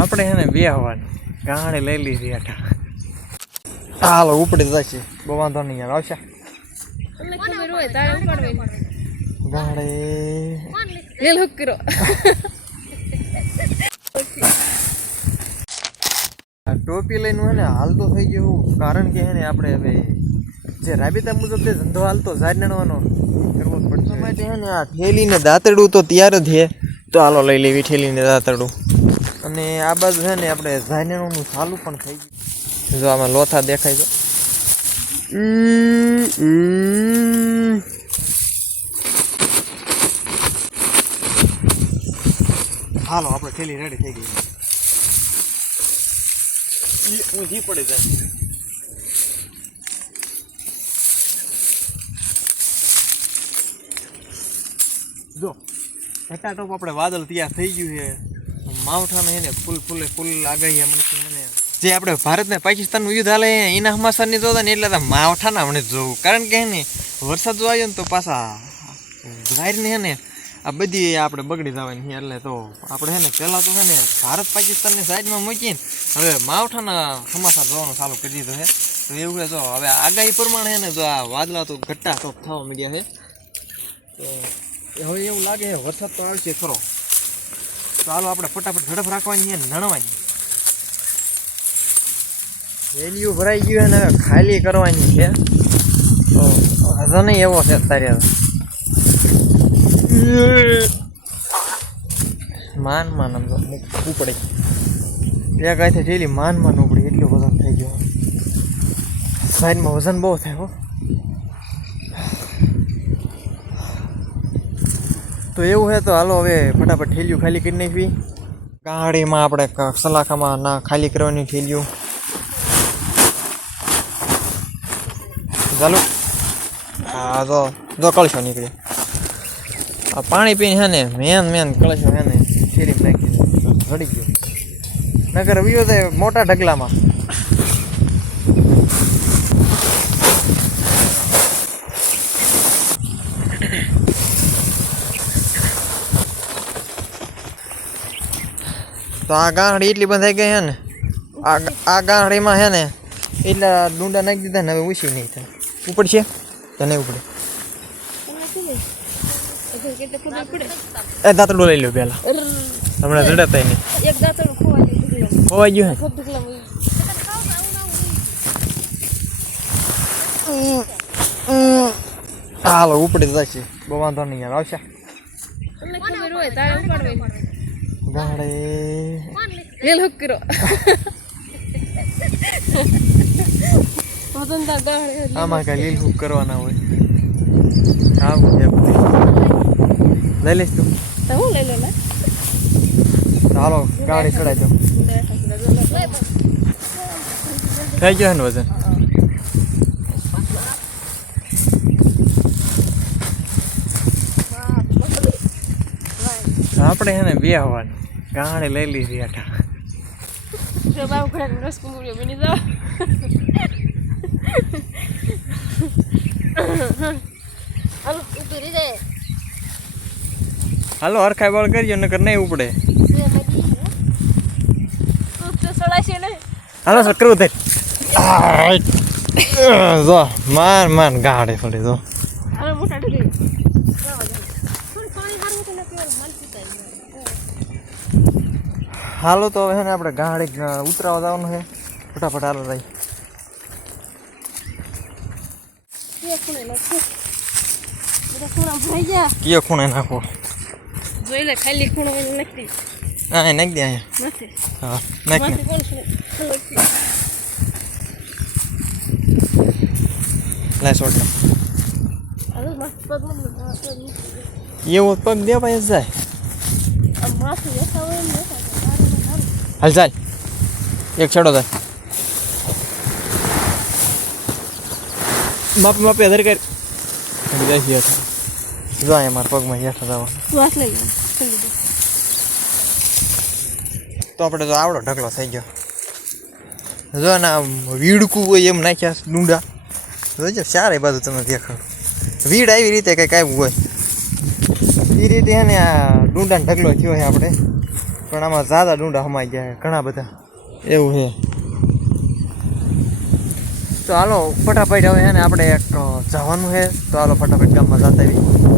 આપણે એને ને બે લઈ લીધી હેઠા હાલો ઉપડી જશે. બહુ વાંધો નહીં યાર, આવશે. ગાડે. હોય કરો ટોપી લઈને હે ને હાલતો થઈ ગયો કારણ કે હે ને, આપણે હવે જે રાબેતા મુજબ જે ધંધો હાલતો ઝાડનાનો કરવો પડશે. માટે હે ને, આ થેલીને દાંતરડું તો ત્યારે જ છે. તો હાલો, લઈ લેવી ઠેલીને દાંતરડું. અને આ બાજુ છે ને આપણે ઝાયનેરોનું ચાલુ પણ થઈ ગયું. જો આમાં લોથા દેખાય છે. હાલો, આપણે થેલી રેડી થઈ ગઈ. ઊંધી પડે જાય. જો ઘટાટોપ આપણે વાદળ તૈયાર થઈ ગયું છે. માવઠાને એને ફૂલ ફૂલે ફૂલ આગાહી હમણાં એને જે આપણે ભારત ને પાકિસ્તાનનું યુદ્ધ હાલે એના હમાસરની જોતા ને એટલે માવઠાના મને જોવું. કારણ કે હે ને, વરસાદ જો આવ્યો ને તો પાછા વાયરને હે ને, આ બધી આપણે બગડી જવાની એટલે તો આપણે હે ને, પહેલાં તો હે ને ભારત પાકિસ્તાનની સાઈડમાં મૂકીને હવે માવઠાના સમાચાર જોવાનું ચાલુ કરી દીધું છે. તો એવું છે જો હવે આગાહી પ્રમાણે હે ને જો આ વાદળા તો ઘટ્ટા તો થવા માંડ્યા છે. તો હવે એવું લાગે વરસાદ તો આવશે ખરો. તો હાલો આપણે ફટાફટ ઝડપ રાખવાની છે ને નણવાની. વેલ્યુ ભરાઈ ગયું અને હવે ખાલી કરવાની છે. તો વાંધો નહીં, એવો છે અત્યારે માન માન આમ તો ઉપડે પડે. બે ગાયથી ડેલી માન માન ઉપડી, એટલું વજન થઈ ગયું. સાઈડમાં વજન બહુ થાય હો. તો એવું છે તો હાલો હવે ફટાફટ ઠેલિયું ખાલી કરી નાખવી. ગાડીમાં આપણે સલાખામાં ના ખાલી કરવાની ઠેલિયું ચાલુ. હા જો જો કળશો નીકળી. આ પાણી પીને હે ને મેન મેન કળશો હે ને ફેરી નાખી. રડી ગયો. નગર વિયો મોટા ઢગલામાં. તો આ ગાંહડી એટલી બંધાઈ ગઈ હે ને આ આ છે ને એટલા ડુંડા નાખી દીધા ને હવે ઉછી નહીં થાય. ઉપડશે? તો નહીં ઉપડે? એ દાંતડું લઈ લો અરર, હમણાં જડતા નહીં. ખોવાઈ ગયું હાલો ઉપડી જશે. બહુ વાંધો નહીં યાર આવશે. તમને ಎಲ್ಲಿ હોય તારે ઉપાડવાની ગાડે રેલ હુક કરો વતન તાર ગાહડે આમાં કાંઈ લીલ હુક કરવાના હોય આવું એમ લઈ લઈશ તું લઈ લે લે હાલો ગાડી ચડાઈ દો થઈ ગયો ને વજન આપણે એને ને બે આવવાનું ગાડી લઈ લીધી જાવ હાલો હરખાઈ બળ કરજો નકર નહીં ઉપડે. હાલો સર કરવું થાય. જો માન માન ગાડે ફરી જો. હાલો તો હવે ને આપણે ગાડી ઉતરાવા જવાનું છે. ફટાફટ હાલો રહી કયો ખૂણે નાખો જોઈ લે ખાલી ખૂણો નાખી હા નાખી દે અહીંયા. હા, નાખી લાય મત એવો પગ દેવાય ભાઈ જાય. હાલ ચાલ એક છેડો થાય માપે માપે અધર કર જાય છે જો મારા પગમાં તું આપણે તો આવડો ઢગલો થઈ ગયો જો ને આમ વીડકું હોય એમ નાખ્યા ડુંડા જોજો ચારે બાજુ તમે દેખાડો વીડ આવી રીતે કંઈક આવ્યું હોય એ રીતે હે ને આ ડુંડાનો ઢગલો થયો છે આપણે. પણ આમાં ઝાઝા ડુંડા હમાઈ ગયા છે ઘણા બધા. એવું છે તો હાલો, ફટાફટ હવે છે ને આપણે એક જવાનું છે તો હાલો, ફટાફટ ગામમાં જતા આવી